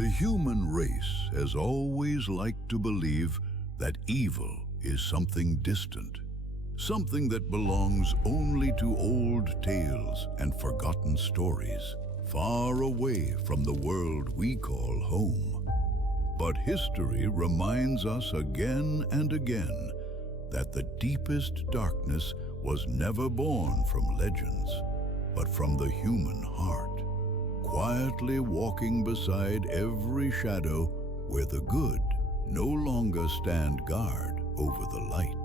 The human race has always liked to believe that evil is something distant, something that belongs only to old tales and forgotten stories, far away from the world we call home. But history reminds us again and again that the deepest darkness was never born from legends, but from the human heart, quietly walking beside every shadow where the good no longer stand guard over the light.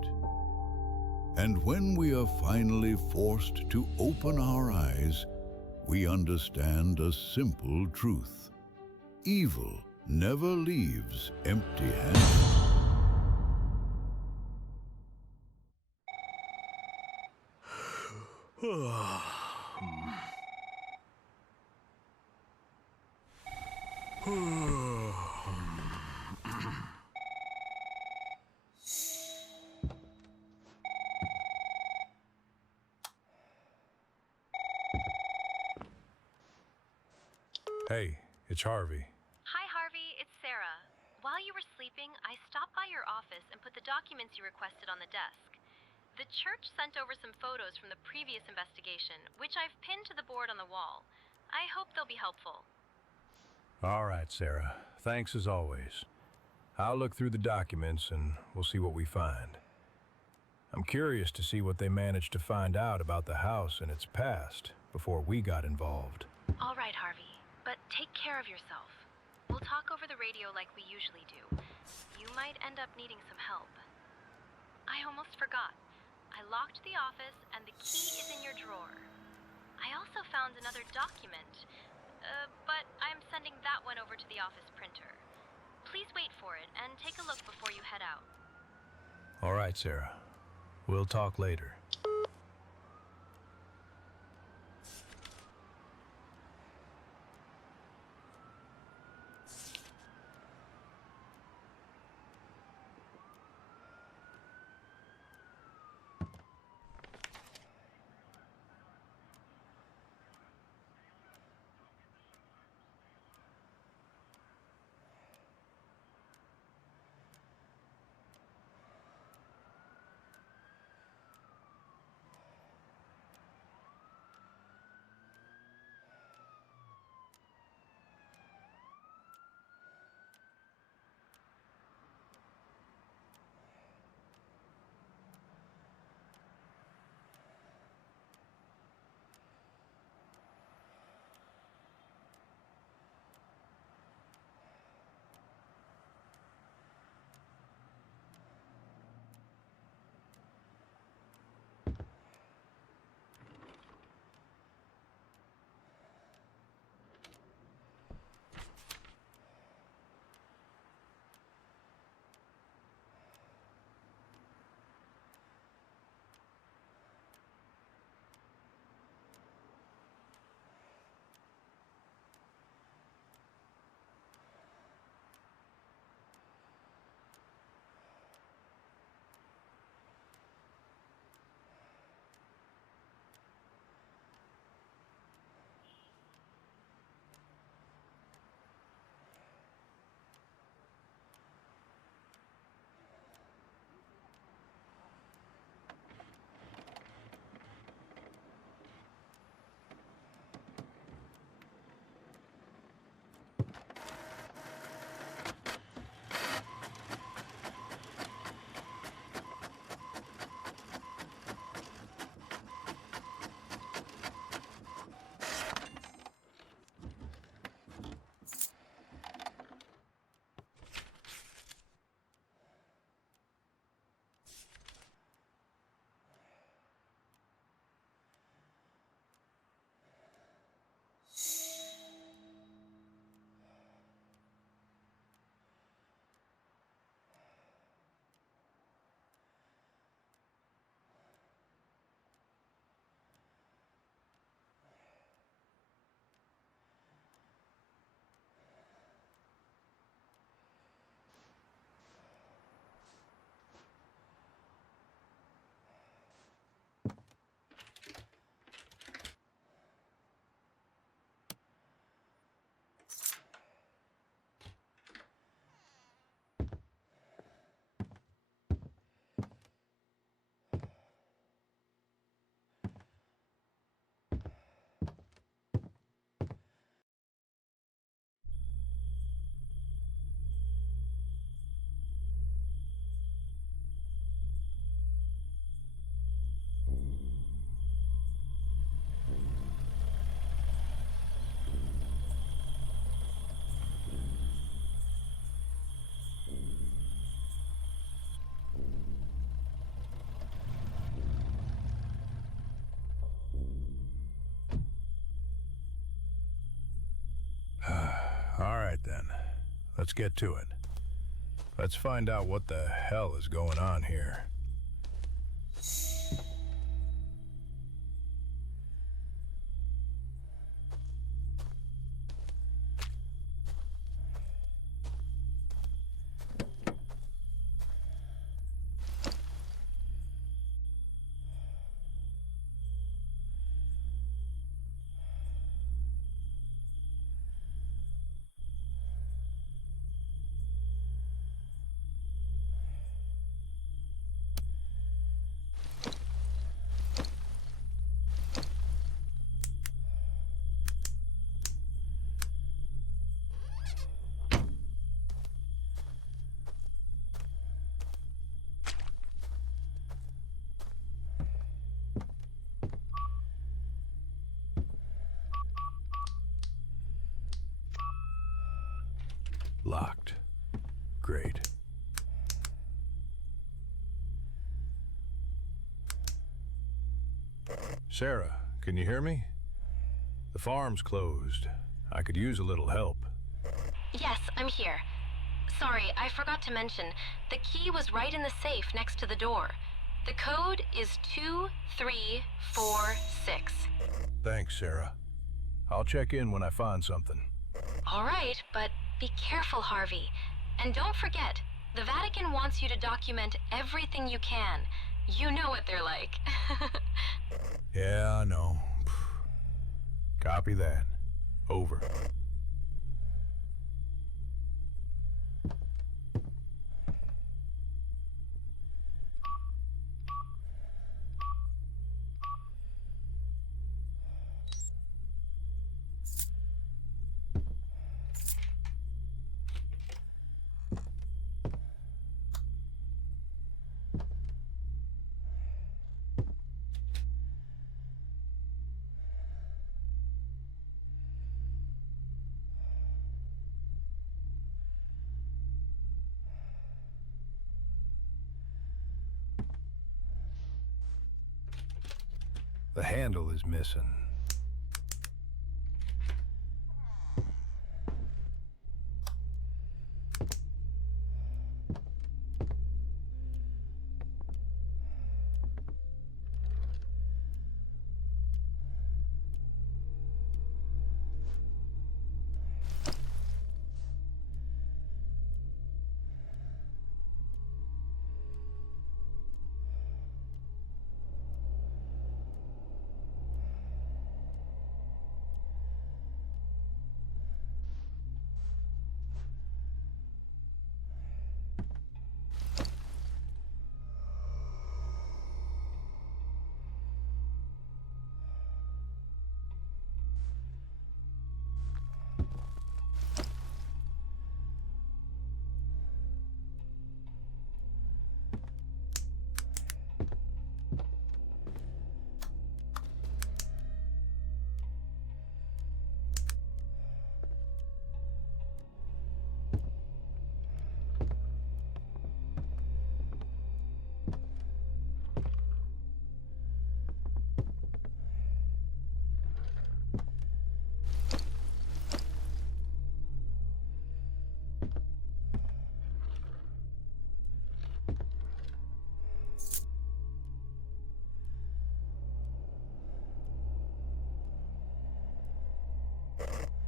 And when we are finally forced to open our eyes, we understand a simple truth. Evil never leaves empty-handed. Hey, it's Harvey. Hi, Harvey. It's Sarah. While you were sleeping, I stopped by your office and put the documents you requested on the desk. The church sent over some photos from the previous investigation, which I've pinned to the board on the wall. I hope they'll be helpful. All right, Sarah. Thanks as always. I'll look through the documents and we'll see what we find. I'm curious to see what they managed to find out about the house and its past before we got involved. All right, Harvey. But take care of yourself. We'll talk over the radio like we usually do. You might end up needing some help. I almost forgot. I locked the office and the key is in your drawer. I also found another document, but I'm sending that one over to the office printer. Please wait for it and take a look before you head out. All right, Sarah. We'll talk later. let's get to it. Let's find out what the hell is going on here. Locked. Great. Sarah, can you hear me? The farm's closed. I could use a little help. Yes, I'm here. Sorry, I forgot to mention, the key was right in the safe next to the door. The code is 2346. Thanks, Sarah. I'll check in when I find something. All right, but be careful, Harvey. And don't forget, the Vatican wants you to document everything you can. You know what they're like. Yeah, I know. Copy that. Over. The handle is missing.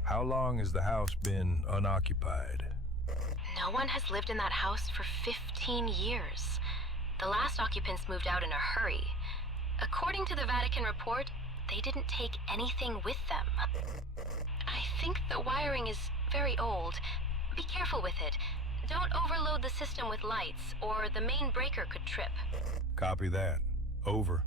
How long has the house been unoccupied? No one has lived in that house for 15 years. The last occupants moved out in a hurry. According to the Vatican report, they didn't take anything with them. I think the wiring is very old. Be careful with it. Don't overload the system with lights, or the main breaker could trip. Copy that. Over.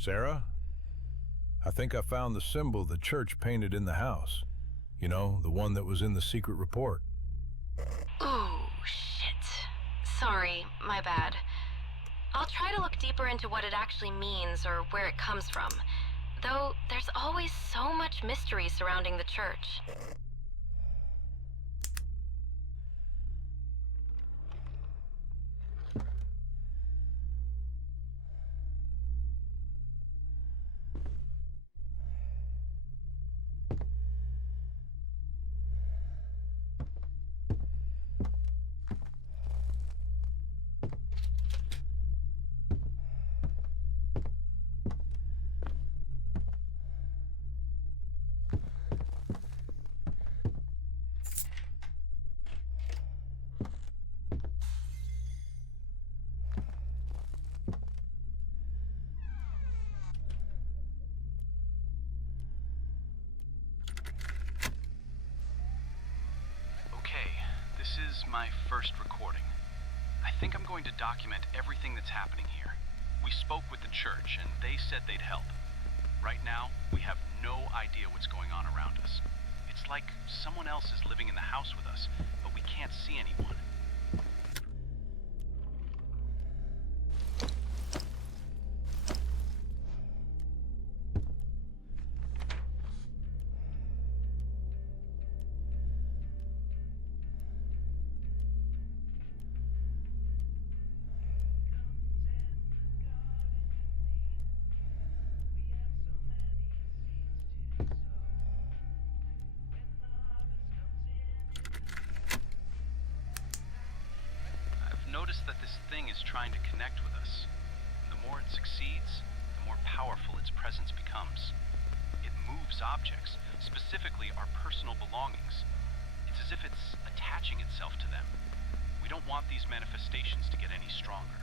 Sarah? I think I found the symbol the church painted in the house. You know, the one that was in the secret report. Ooh, shit. Sorry, my bad. I'll try to look deeper into what it actually means or where it comes from. Though, there's always so much mystery surrounding the church. Okay, this is my first recording. I think I'm going to document everything that's happening here. We spoke with the church, and they said they'd help. Right now, we have no idea what's going on around us. It's like someone else is living in the house with us, but we can't see anyone. Notice that this thing is trying to connect with us. The more it succeeds, the more powerful its presence becomes. It moves objects, specifically our personal belongings. It's as if it's attaching itself to them. We don't want these manifestations to get any stronger.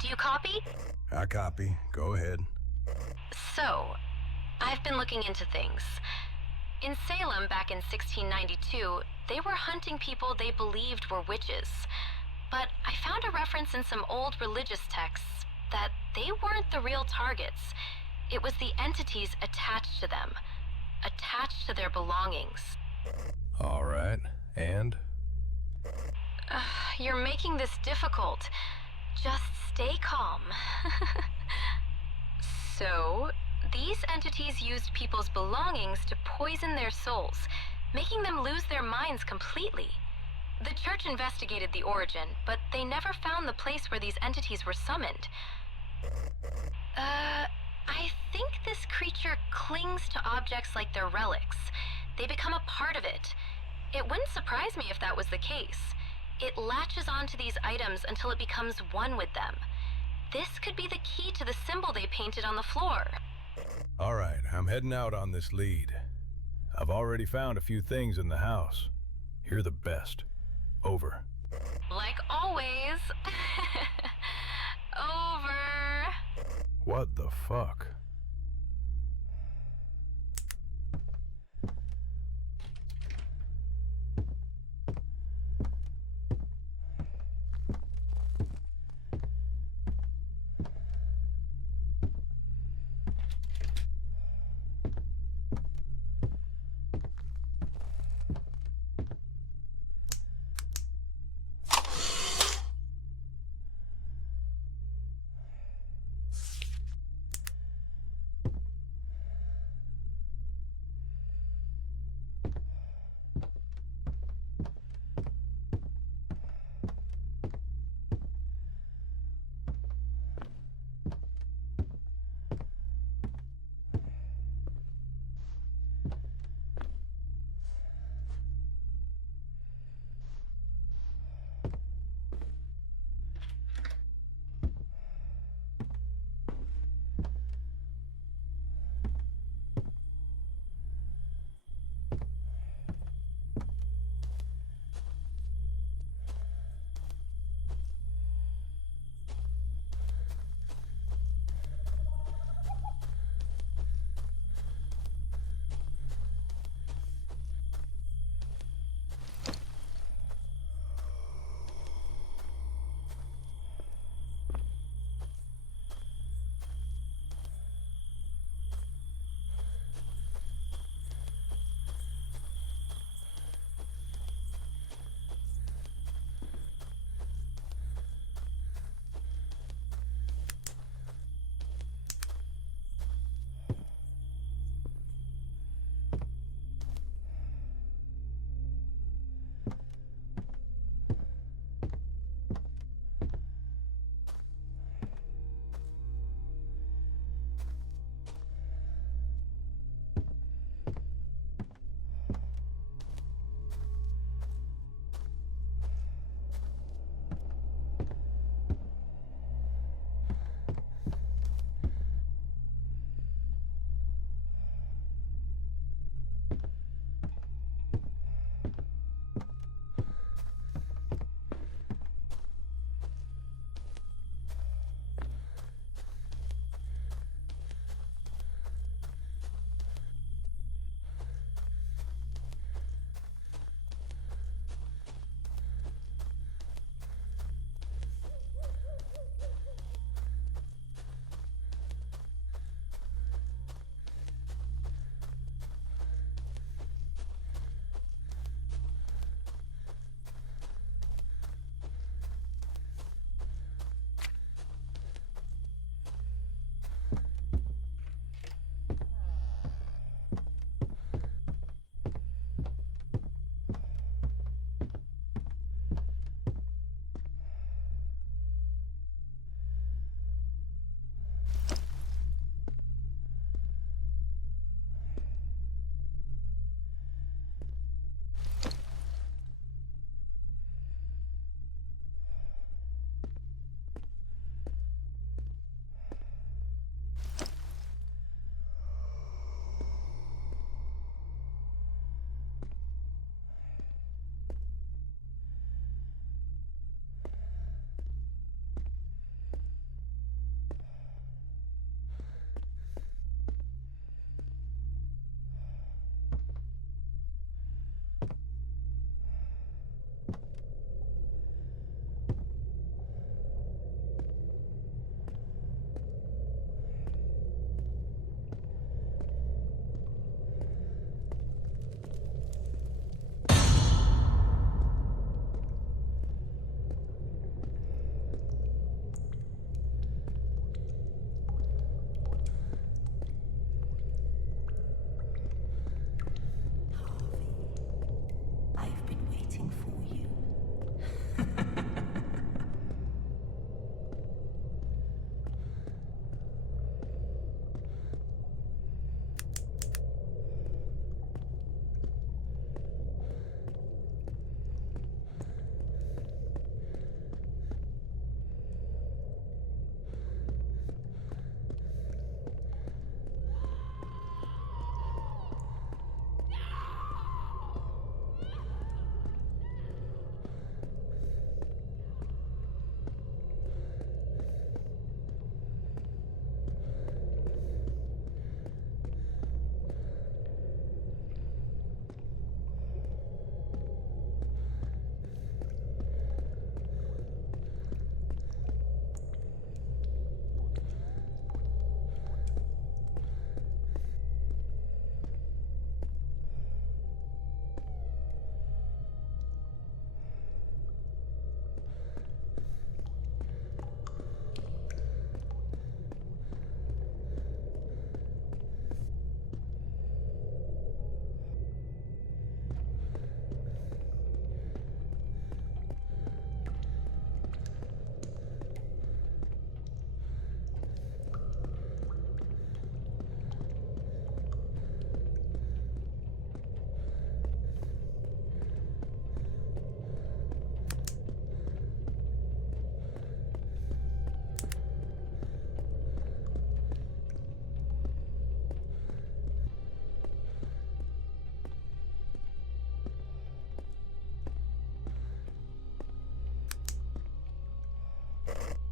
Do you copy? I copy. Go ahead. So, I've been looking into things. In Salem back in 1692, they were hunting people they believed were witches. But I found a reference in some old religious texts that they weren't the real targets. It was the entities attached to them, attached to their belongings. All right. And? You're making this difficult. Just stay calm. So, these entities used people's belongings to poison their souls, making them lose their minds completely. The church investigated the origin, but they never found the place where these entities were summoned. I think this creature clings to objects like they're relics. They become a part of it. It wouldn't surprise me if that was the case. It latches onto these items until it becomes one with them. This could be the key to the symbol they painted on the floor. All right, I'm heading out on this lead. I've already found a few things in the house. You're the best. Over. Like always. Over. What the fuck?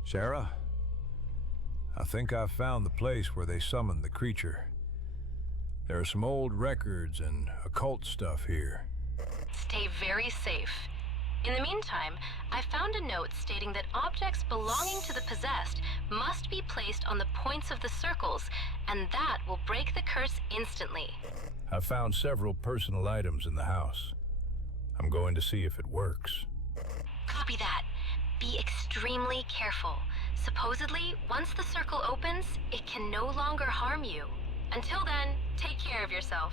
Sarah, I think I've found the place where they summoned the creature. There are some old records and occult stuff here. Stay very safe. In the meantime, I found a note stating that objects belonging to the possessed must be placed on the points of the circles, and that will break the curse instantly. I found several personal items in the house. I'm going to see if it works. Copy that. Be extremely careful. Supposedly, once the circle opens, it can no longer harm you. Until then, take care of yourself.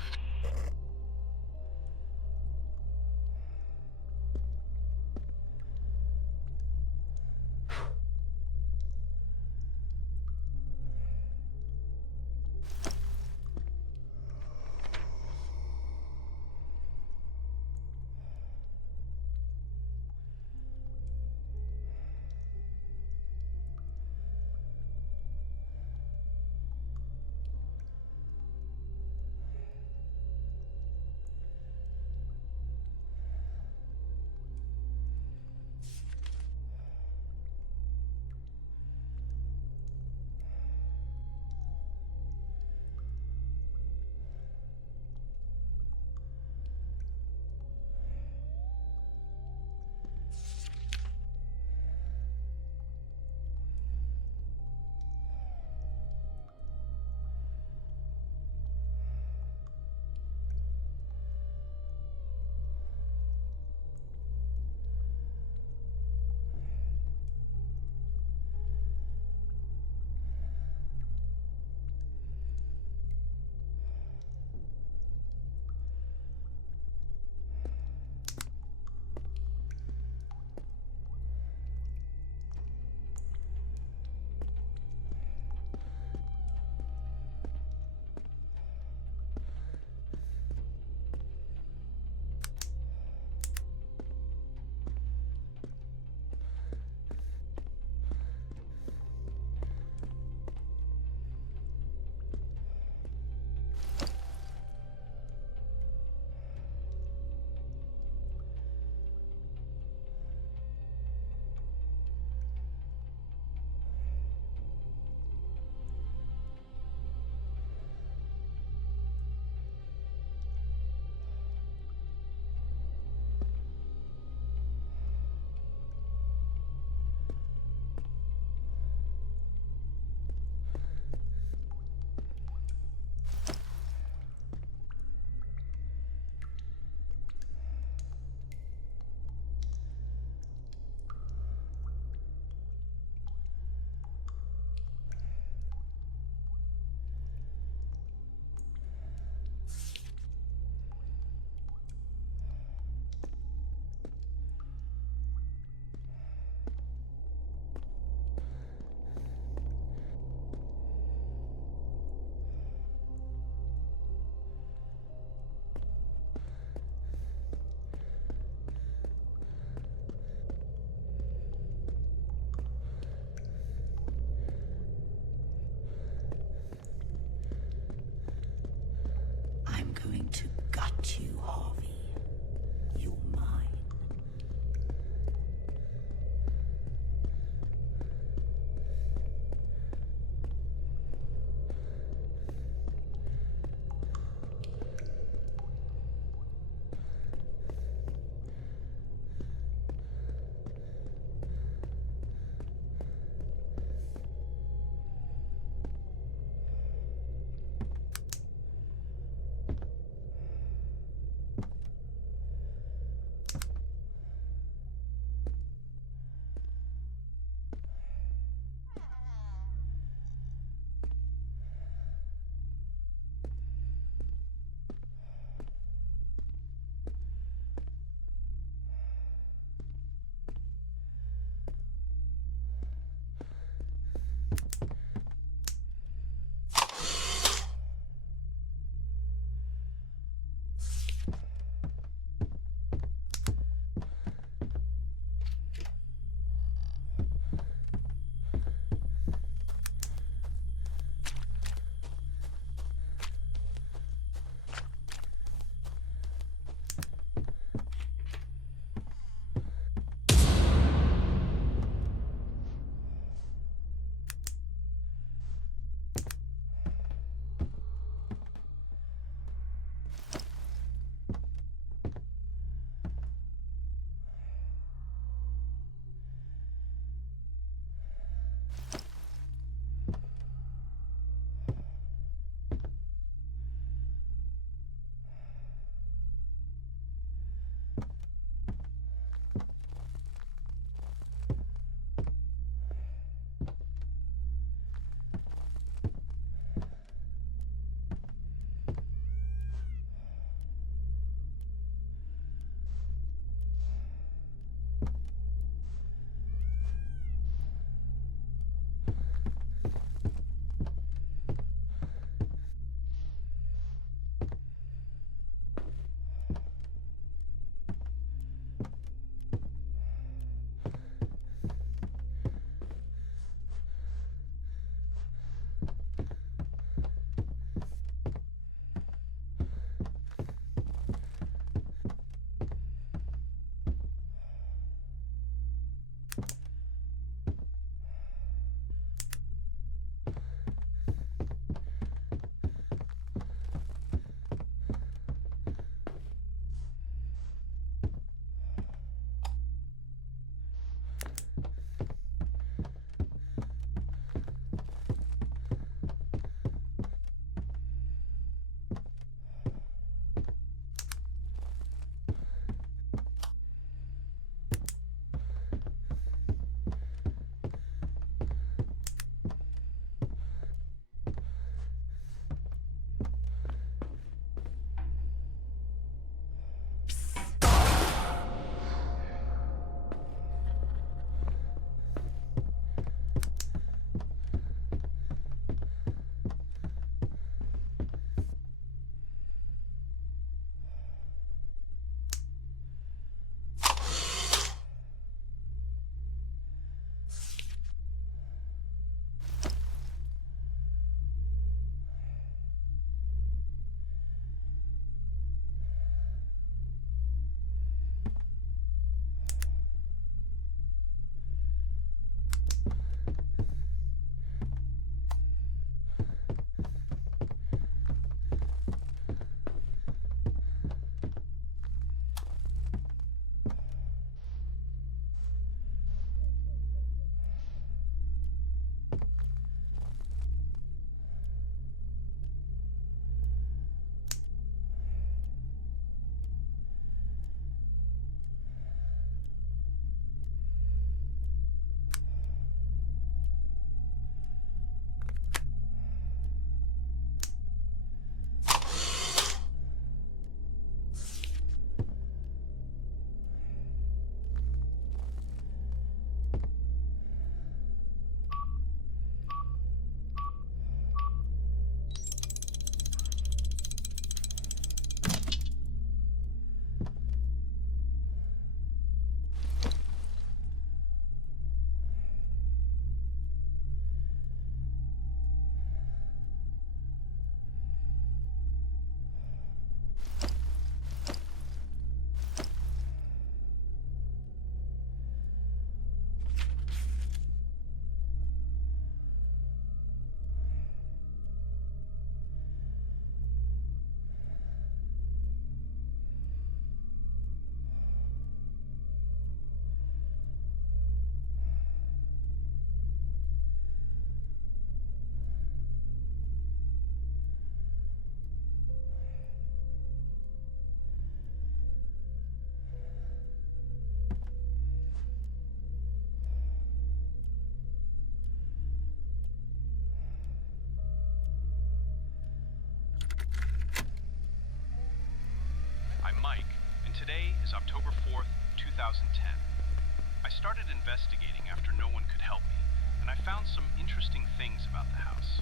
investigating after no one could help me, and I found some interesting things about the house.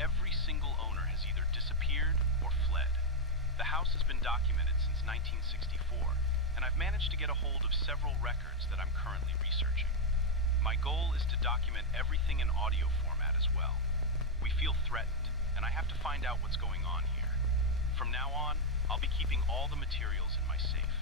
Every single owner has either disappeared or fled. The house has been documented since 1964, and I've managed to get a hold of several records that I'm currently researching. My goal is to document everything in audio format as well. We feel threatened, and I have to find out what's going on here. From now on, I'll be keeping all the materials in my safe.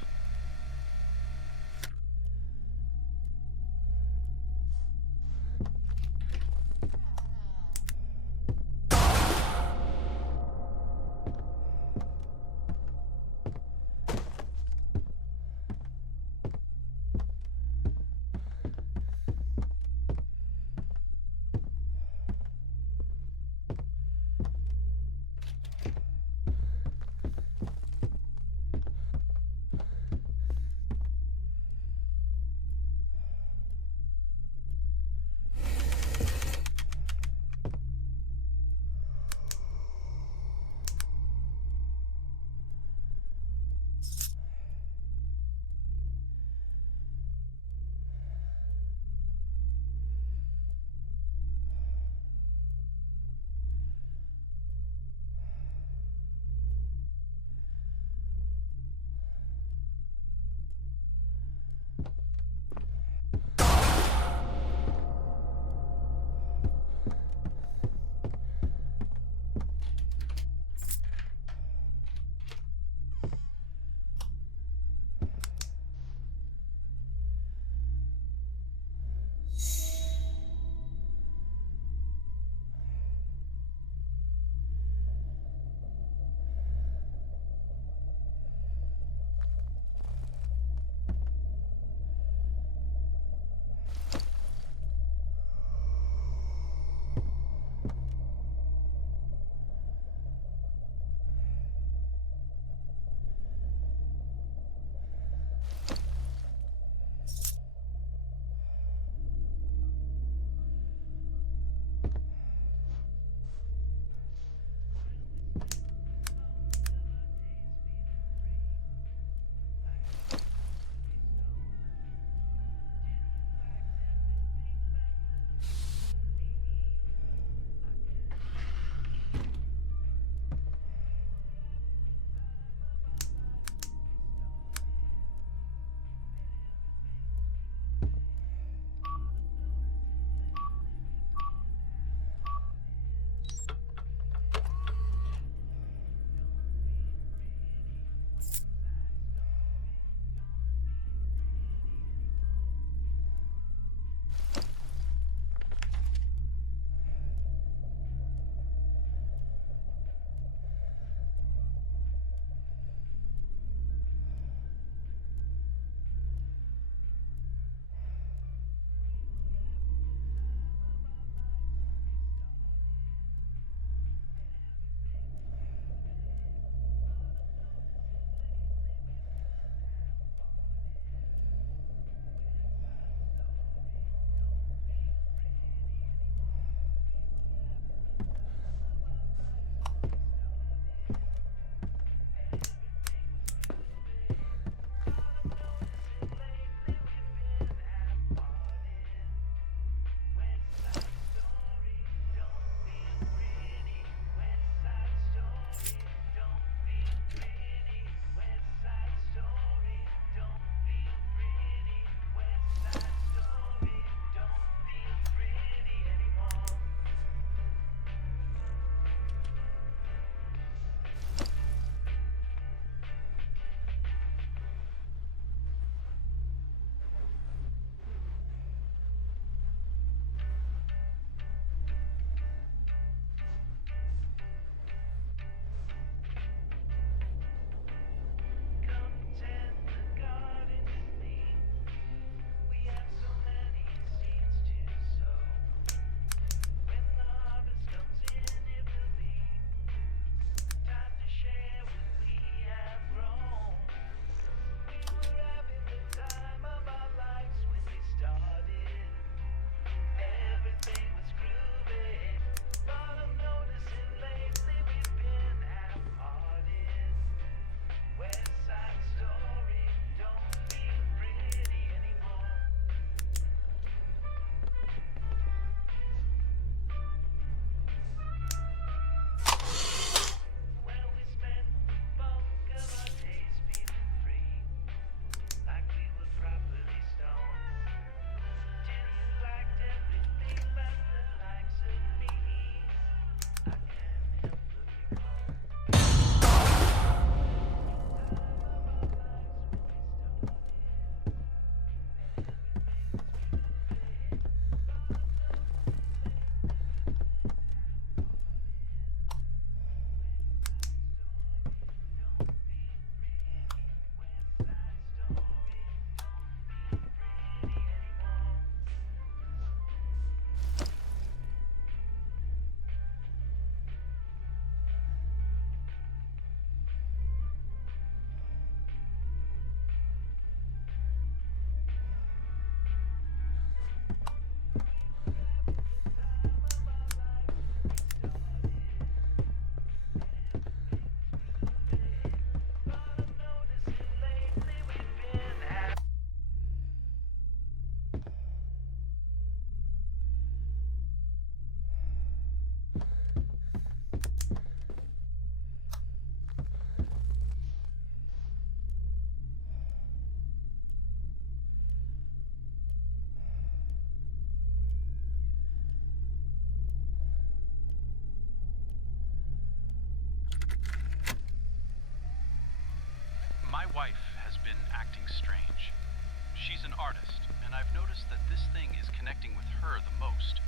an artist, and I've noticed that this thing is connecting with her the most.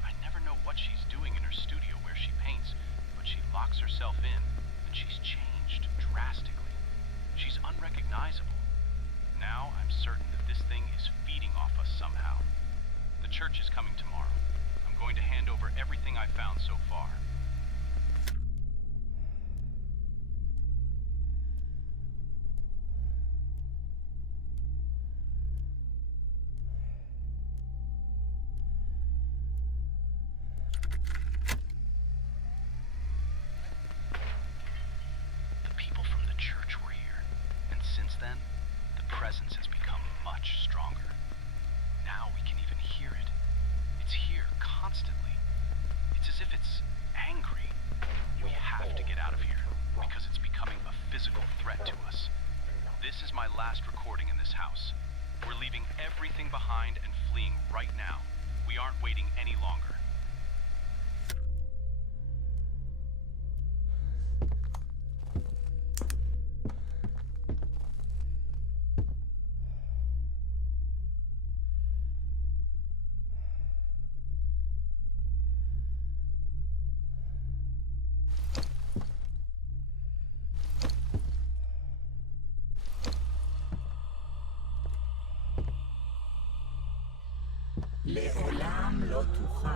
I never know what she's doing in her studio where she paints, but she locks herself in, and she's changed drastically. She's unrecognizable. Now I'm certain that this thing is feeding off us somehow. The church is coming tomorrow. I'm going to hand over everything I've found so far. The people from the church were here, and since then, the presence has become much stronger. Now we can even hear it. It's here constantly. It's as if it's angry. We have to get out of here, because it's becoming a physical threat to us. This is my last recording in this house. We're leaving everything behind and fleeing right now. We aren't waiting any longer. לעולם לא תוכל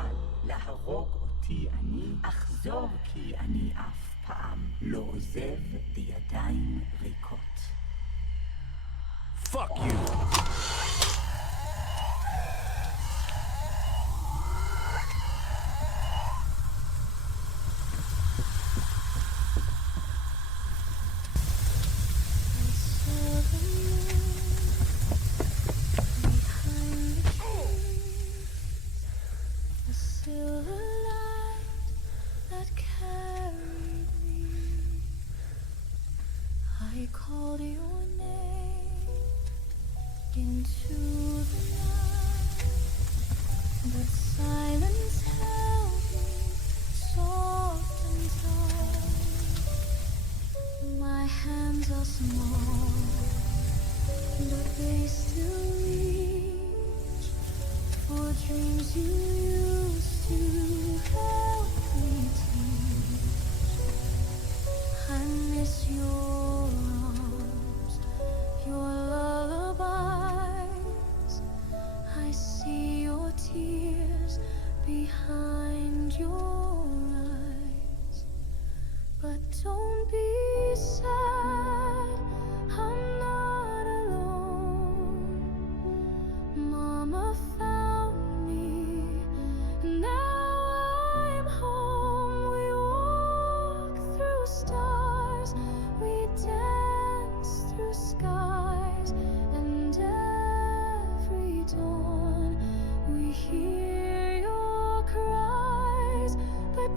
להרוג אותי אני אחזור כי אני אף פעם לא עוזב בידיים ריקות. Fuck you! I called your name into the night, but silence held me soft and tight. My hands are small, but they still reach for dreams you used to help me teach. I miss your arms, your lullabies. I see your tears behind your eyes. But don't be sad, I'm not alone. Mama found me, now I'm home. We walk through stars, we dance through skies, and every dawn we hear your cries. But